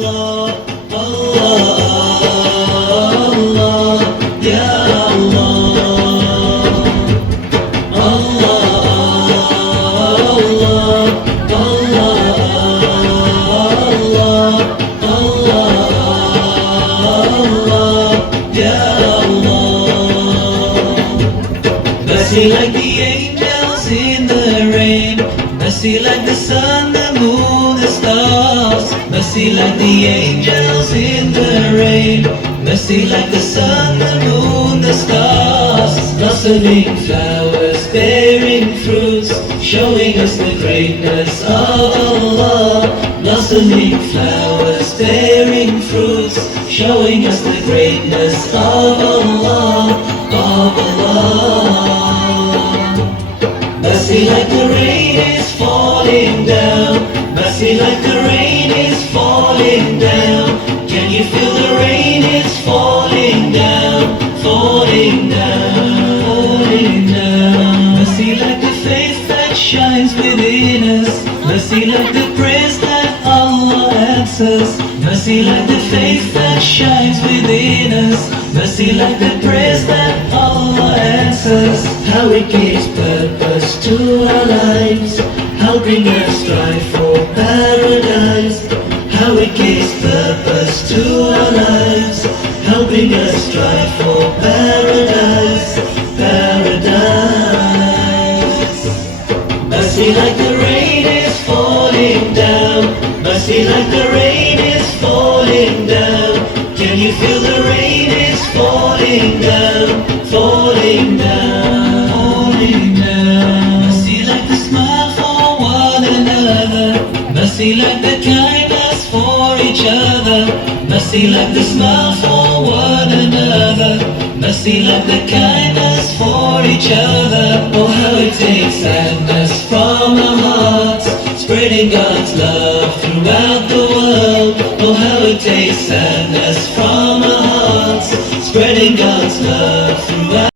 Allah, Allah, Ya Allah, Allah, Allah, Ya Allah. Mercy like the angels in the rain, mercy like the sun, the moon, the stars. Mercy like the angels in the rain, mercy like the sun, the moon, the stars. Blossoming flowers, bearing fruits, showing us the greatness of Allah. Blossoming flowers, bearing fruits, showing us the greatness of Allah, of Allah. Mercy like the rain is falling down, mercy like the rain is falling down. Can you feel the rain is falling down, falling down, falling down. Mercy like the faith that shines within us, mercy like the prayers that Allah answers. Mercy like the faith that shines within us, mercy like the prayers that Allah answers. How it gives purpose to our lives, helping us strive for paradise. How it gives purpose to our lives, helping us strive for paradise, paradise. Mercy like the rain is falling down, mercy like the rain is falling down. Can you feel the rain is falling down, falling down, falling down. Mercy like the smile for one another, mercy like the kindness for each other. Mercy like the smile for one another, mercy like the kindness for each other. Oh, how it takes sadness from our hearts, spreading God's love throughout the world. Oh, how it takes sadness from our hearts, spreading God's love throughout